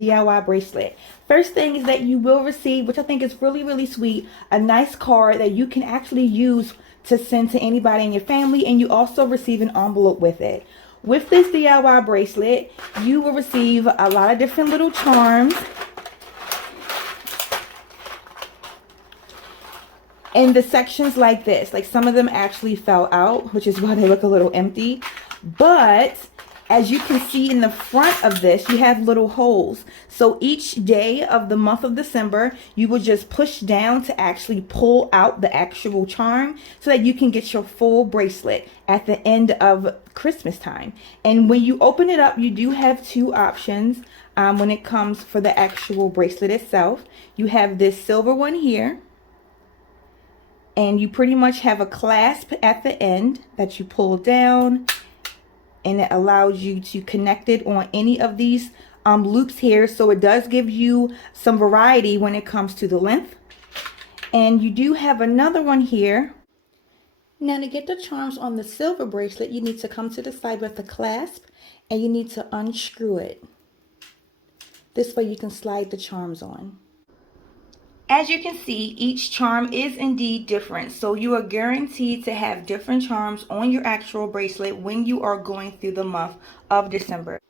DIY bracelet. First thing is that you will receive, which I think is really, really sweet, a nice card that you can actually use to send to anybody in your family, and you also receive an envelope with it. With this DIY bracelet, you will receive a lot of different little charms in the sections like this. Like some of them actually fell out, which is why they look a little empty. But as you can see in the front of this, you have little holes. So each day of the month of December, you will just push down to actually pull out the actual charm so that you can get your full bracelet at the end of Christmas time. And when you open it up, you do have two options when it comes for the actual bracelet itself. You have this silver one here, and you pretty much have a clasp at the end that you pull down, and it allows you to connect it on any of these loops here. So it does give you some variety when it comes to the length. And you do have another one here. Now to get the charms on the silver bracelet, you need to come to the side with the clasp and you need to unscrew it. This way you can slide the charms on. As you can see, each charm is indeed different. So you are guaranteed to have different charms on your actual bracelet when you are going through the month of December.